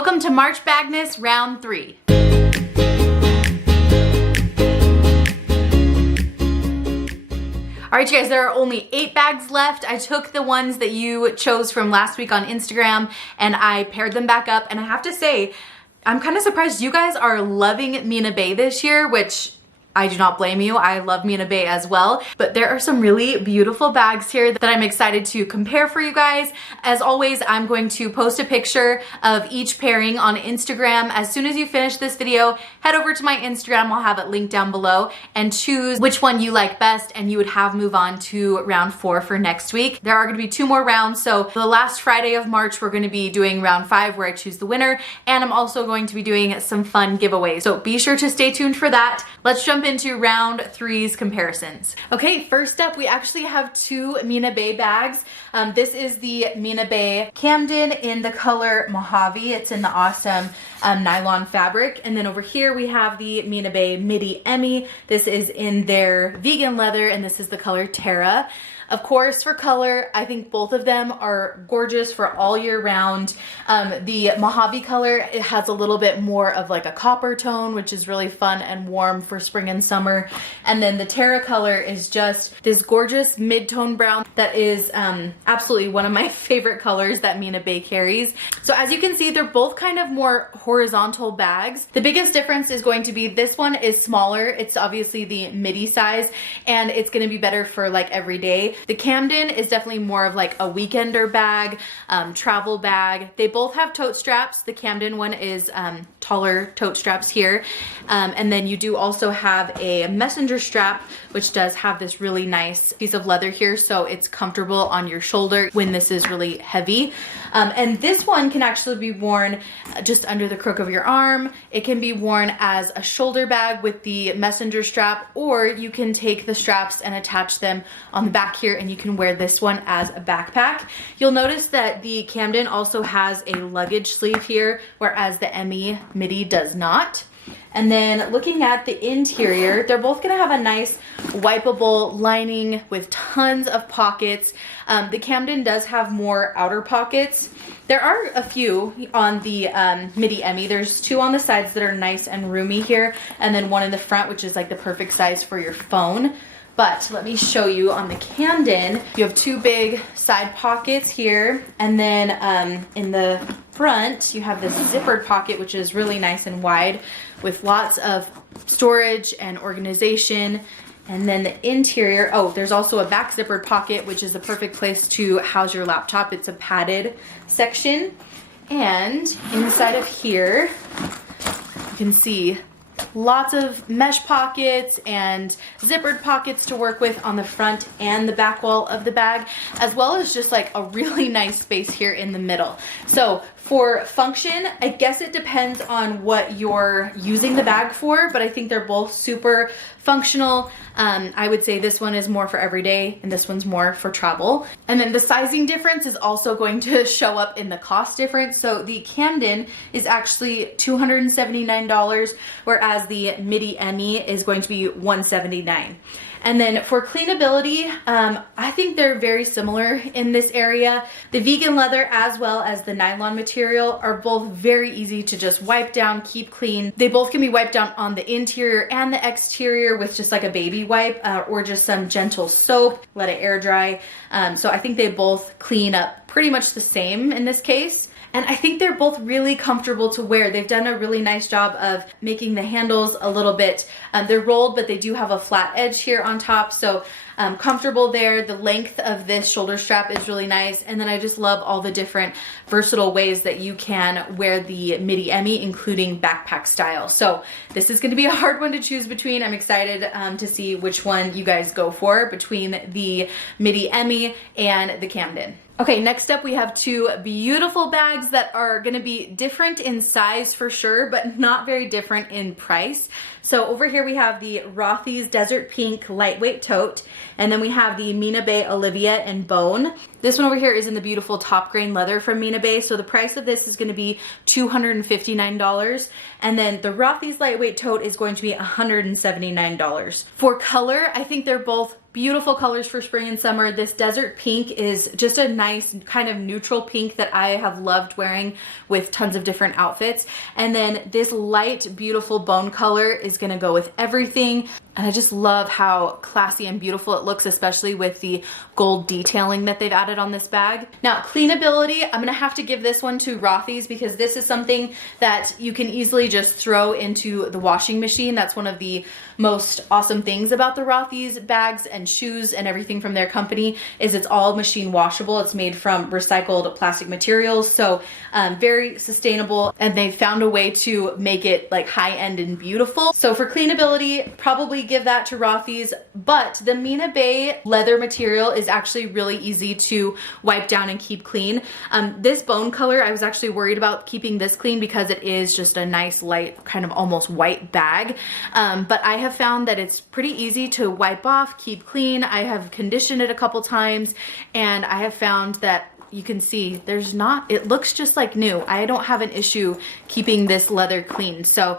Welcome to March Bagness round 3. Alright you guys, there are only 8 bags left. I took the ones that you chose from last week on Instagram and I paired them back up, and I have to say, I'm kind of surprised you guys are loving Mina Bay this year, which I do not blame you. I love Mina Bay as well, but there are some really beautiful bags here that I'm excited to compare for you guys. As always, I'm going to post a picture of each pairing on Instagram. As soon as you finish this video, head over to my Instagram. I'll have it linked down below and choose which one you like best, and you would have move on to round 4 for next week. There are going to be 2 more rounds. So the last Friday of March, we're going to be doing round 5 where I choose the winner, and I'm also going to be doing some fun giveaways. So be sure to stay tuned for that. Let's jump into round 3's comparisons. Okay, first up, we actually have 2 Mina Bay bags. This is the Mina Bay Camden in the color Mojave. It's in the awesome nylon fabric. And then over here we have the Mina Bay Midi Emmy. This is in their vegan leather, and this is the color Terra. Of course, for color, I think both of them are gorgeous for all year round. The Mojave color, it has a little bit more of like a copper tone, which is really fun and warm for spring and summer. And then the Terra color is just this gorgeous mid-tone brown that is absolutely one of my favorite colors that Mina Bay carries. So as you can see, they're both kind of more horizontal bags. The biggest difference is going to be this one is smaller. It's obviously the midi size, and it's going to be better for like every day. The Camden is definitely more of like a weekender bag, travel bag. They both have tote straps. The Camden one is taller tote straps here. And then you do also have a messenger strap, which does have this really nice piece of leather here, so it's comfortable on your shoulder when this is really heavy. And this one can actually be worn just under the crook of your arm. It can be worn as a shoulder bag with the messenger strap, or you can take the straps and attach them on the back here, and you can wear this one as a backpack. You'll notice that the Camden also has a luggage sleeve here, whereas the Emmy Midi does not. And then looking at the interior, they're both gonna have a nice wipeable lining with tons of pockets. The Camden does have more outer pockets. There are a few on the Midi Emmy. There's 2 on the sides that are nice and roomy here, and then 1 in the front, which is like the perfect size for your phone. But let me show you on the Camden, you have 2 big side pockets here, and then in the front you have this zippered pocket, which is really nice and wide with lots of storage and organization. And then the interior, oh, there's also a back zippered pocket, which is the perfect place to house your laptop. It's a padded section. And inside of here, you can see lots of mesh pockets and zippered pockets to work with on the front and the back wall of the bag, as well as just like a really nice space here in the middle. So for function, I guess it depends on what you're using the bag for, but I think they're both super functional. I would say this one is more for everyday and this one's more for travel. And then the sizing difference is also going to show up in the cost difference. So the Camden is actually $279, whereas the Midi Emmy is going to be $179. And then for cleanability, I think they're very similar in this area. The vegan leather as well as the nylon material are both very easy to just wipe down, keep clean. They both can be wiped down on the interior and the exterior with just like a baby wipe or just some gentle soap, let it air dry. So I think they both clean up pretty much the same in this case. And I think they're both really comfortable to wear. They've done a really nice job of making the handles a little bit, they're rolled, but they do have a flat edge here on top. So comfortable there. The length of this shoulder strap is really nice. And then I just love all the different versatile ways that you can wear the Midi Emmy, including backpack style. So this is going to be a hard one to choose between. I'm excited to see which one you guys go for between the Midi Emmy and the Camden. Okay, next up we have 2 beautiful bags that are gonna be different in size for sure, but not very different in price. So over here we have the Rothy's Desert Pink Lightweight Tote, and then we have the Mina Bay Olivia and Bone. This one over here is in the beautiful top grain leather from Mina Bay, so the price of this is gonna be $259. And then the Rothy's Lightweight Tote is going to be $179. For color, I think they're both beautiful colors for spring and summer. This desert pink is just a nice kind of neutral pink that I have loved wearing with tons of different outfits. And then this light, beautiful bone color is gonna go with everything. And I just love how classy and beautiful it looks, especially with the gold detailing that they've added on this bag. Now, cleanability, I'm gonna have to give this one to Rothy's because this is something that you can easily just throw into the washing machine. That's one of the most awesome things about the Rothy's bags and shoes and everything from their company is it's all machine washable. It's made from recycled plastic materials, so very sustainable, and they've found a way to make it like high-end and beautiful. So for cleanability, probably give that to Rothy's, but the Mina Bay leather material is actually really easy to wipe down and keep clean. This bone color, I was actually worried about keeping this clean because it is just a nice light kind of almost white bag, but I have found that it's pretty easy to wipe off, keep clean. I have conditioned it a couple times and I have found that you can see it looks just like new. I don't have an issue keeping this leather clean. So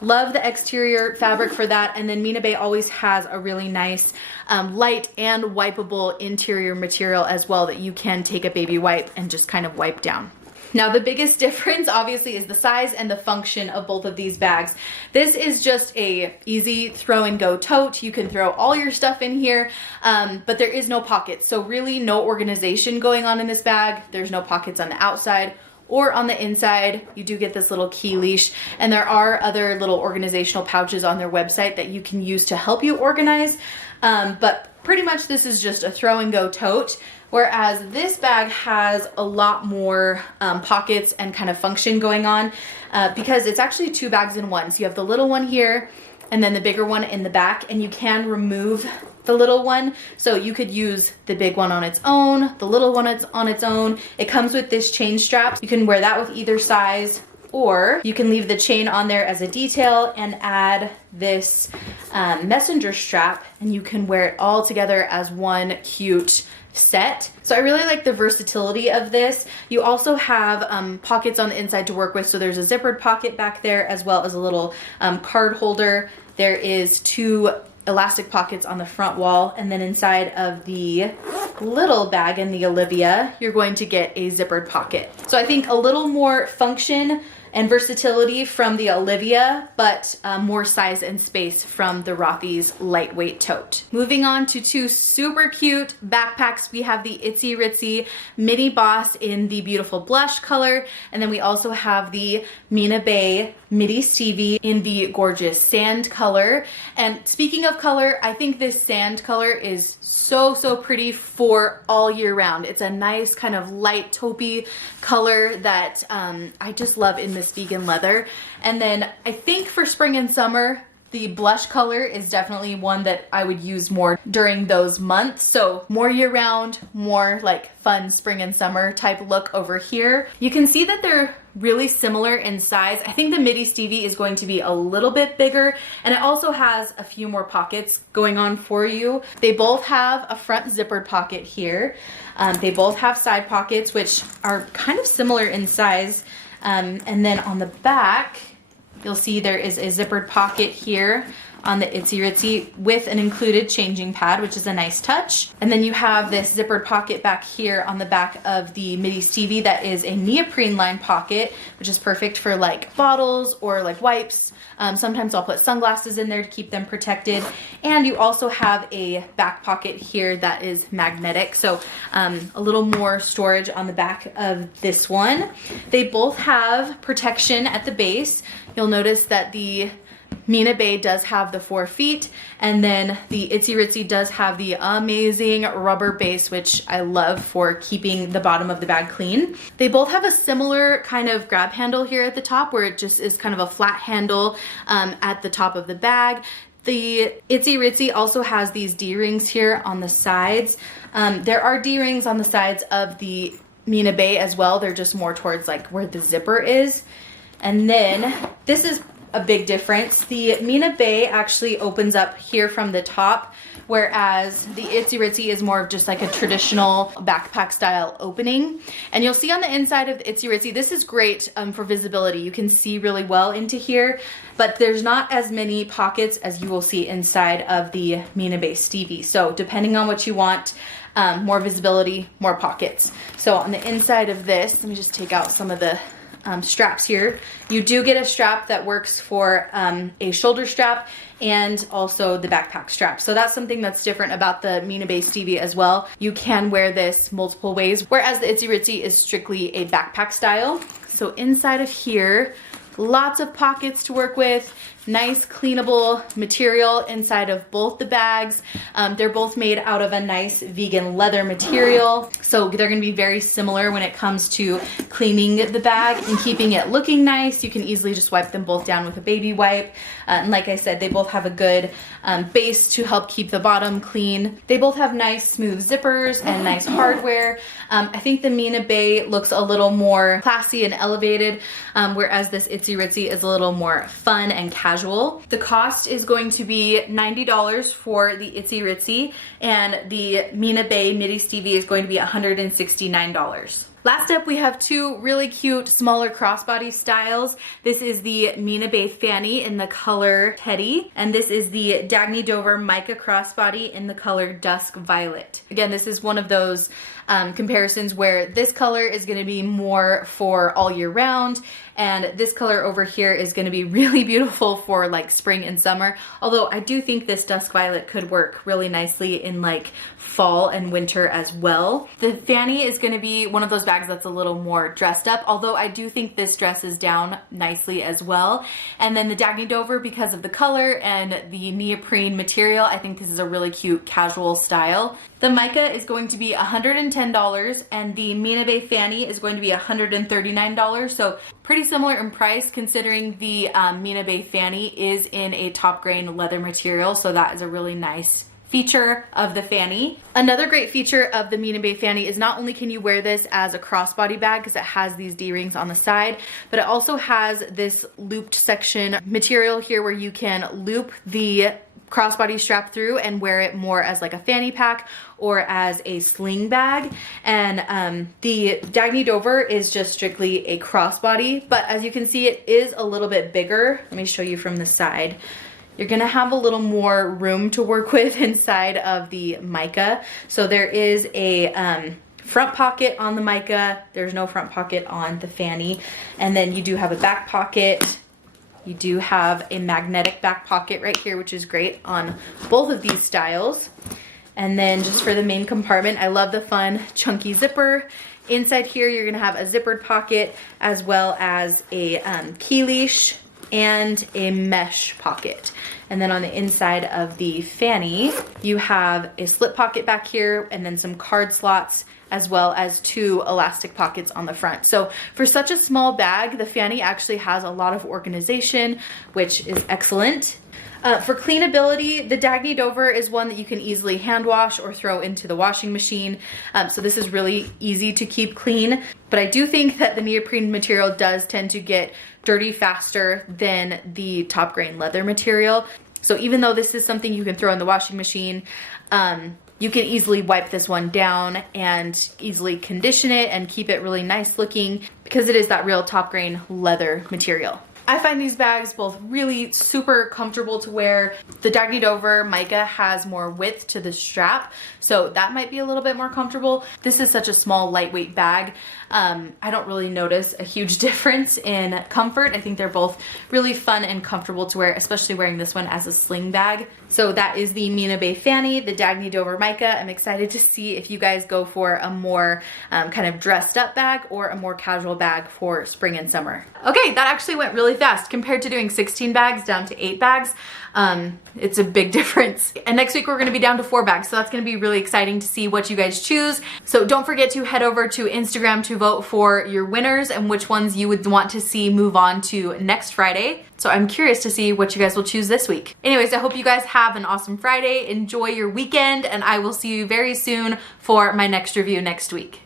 love the exterior fabric for that. And then Mina Bay always has a really nice light and wipeable interior material as well that you can take a baby wipe and just kind of wipe down. Now the biggest difference obviously is the size and the function of both of these bags. This is just a easy throw and go tote. You can throw all your stuff in here, but there is no pockets. So really no organization going on in this bag. There's no pockets on the outside or on the inside. You do get this little key leash, and there are other little organizational pouches on their website that you can use to help you organize. But pretty much this is just a throw and go tote. Whereas this bag has a lot more pockets and kind of function going on because it's actually 2 bags in one. So you have the little one here and then the bigger one in the back, and you can remove the little one. So you could use the big one on its own, the little one on its own. It comes with this chain strap. You can wear that with either size, or you can leave the chain on there as a detail and add this messenger strap, and you can wear it all together as one cute set. So I really like the versatility of this. You also have pockets on the inside to work with. So there's a zippered pocket back there as well as a little card holder. There is 2 elastic pockets on the front wall, and then inside of the little bag in the Olivia, you're going to get a zippered pocket. So I think a little more function and versatility from the Olivia, but more size and space from the Rothy's lightweight tote. Moving on to 2 super cute backpacks. We have the Itsy Ritzy Mini Boss in the beautiful blush color, and then we also have the Mina Bay Midi Stevie in the gorgeous sand color. And speaking of color, I think this sand color is so pretty for all year round. It's a nice kind of light taupey color that I just love in this vegan leather. And then I think for spring and summer, the blush color is definitely one that I would use more during those months. So more year round, more like fun spring and summer type look over here. You can see that they're really similar in size. I think the Midi Stevie is going to be a little bit bigger, and it also has a few more pockets going on for you. They both have a front zippered pocket here. They both have side pockets, which are kind of similar in size. And then on the back, you'll see there is a zippered pocket here on the Itsy Ritzy with an included changing pad, which is a nice touch. And then you have this zippered pocket back here on the back of the Midi Stevie that is a neoprene lined pocket, which is perfect for like bottles or like wipes. Sometimes I'll put sunglasses in there to keep them protected. And you also have a back pocket here that is magnetic. So a little more storage on the back of this one. They both have protection at the base. You'll notice that the Mina Bay does have the 4 feet, and then the Itsy Ritzy does have the amazing rubber base, which I love for keeping the bottom of the bag clean. They both have a similar kind of grab handle here at the top, where it just is kind of a flat handle at the top of the bag. The Itsy Ritzy also has these D-rings here on the sides. There are D-rings on the sides of the Mina Bay as well. They're just more towards like where the zipper is. And then this is a big difference. The Mina Bay actually opens up here from the top whereas the Itsy Ritzy is more of just like a traditional backpack style opening. And you'll see on the inside of the Itsy Ritzy, this is great for visibility. You can see really well into here, but there's not as many pockets as you will see inside of the Mina Bay Stevie. So depending on what you want, more visibility, more pockets. So on the inside of this, let me just take out some of the straps here. You do get a strap that works for a shoulder strap and also the backpack strap. So that's something that's different about the Mina Bay Stevie as well. You can wear this multiple ways, whereas the Itsy Ritzy is strictly a backpack style. So inside of here, lots of pockets to work with. Nice cleanable material inside of both the bags. They're both made out of a nice vegan leather material. So they're gonna be very similar when it comes to cleaning the bag and keeping it looking nice. You can easily just wipe them both down with a baby wipe. And like I said, they both have a good base to help keep the bottom clean. They both have nice smooth zippers and nice hardware. I think the Mina Bay looks a little more classy and elevated, whereas this Itsy Ritzy is a little more fun and casual. The cost is going to be $90 for the Itsy Ritzy, and the Mina Bay Midi Stevie is going to be $169. Last up, we have two really cute smaller crossbody styles. This is the Mina Bay Fanny in the color Teddy, and this is the Dagny Dover Mica crossbody in the color Dusk Violet. Again, this is one of those comparisons where this color is going to be more for all year round, and this color over here is going to be really beautiful for like spring and summer. Although I do think this Dusk Violet could work really nicely in like fall and winter as well. The Fanny is going to be one of those bags that's a little more dressed up, although I do think this dresses down nicely as well. And then the Dagny Dover, because of the color and the neoprene material, I think this is a really cute casual style. The Mica is going to be $110, and the Mina Bay Fanny is going to be $139, so pretty similar in price considering the Mina Bay Fanny is in a top grain leather material, so that is a really nice feature of the Fanny. Another great feature of the Mina Bay Fanny is not only can you wear this as a crossbody bag because it has these D-rings on the side, but it also has this looped section material here where you can loop the crossbody strap through and wear it more as like a fanny pack or as a sling bag. And the Dagny Dover is just strictly a crossbody, but as you can see, it is a little bit bigger. Let me show you from the side. You're gonna have a little more room to work with inside of the Mica. So there is a front pocket on the Mica. There's no front pocket on the Fanny. And then you do have a back pocket. You do have a magnetic back pocket right here, which is great on both of these styles. And then just for the main compartment, I love the fun chunky zipper. Inside here, you're gonna have a zippered pocket as well as a key leash and a mesh pocket. And then on the inside of the Fanny, you have a slip pocket back here and then some card slots as well as two elastic pockets on the front. So for such a small bag, the Fanny actually has a lot of organization, which is excellent. For cleanability, the Dagny Dover is one that you can easily hand wash or throw into the washing machine. So this is really easy to keep clean. But I do think that the neoprene material does tend to get dirty faster than the top grain leather material. So even though this is something you can throw in the washing machine, you can easily wipe this one down and easily condition it and keep it really nice looking because it is that real top grain leather material. I find these bags both really super comfortable to wear. The Dagny Dover Mica has more width to the strap, so that might be a little bit more comfortable. This is such a small, lightweight bag. I don't really notice a huge difference in comfort. I think they're both really fun and comfortable to wear, especially wearing this one as a sling bag. So that is the Mina Bay Fanny, the Dagny Dover Mica. I'm excited to see if you guys go for a more kind of dressed up bag or a more casual bag for spring and summer. Okay, that actually went really fast. Compared to doing 16 bags down to 8 bags, it's a big difference. And next week we're gonna be down to 4 bags, so that's gonna be really exciting to see what you guys choose. So don't forget to head over to Instagram to vote for your winners and which ones you would want to see move on to next Friday. So I'm curious to see what you guys will choose this week. Anyways, I hope you guys have an awesome Friday. Enjoy your weekend, and I will see you very soon for my next review next week.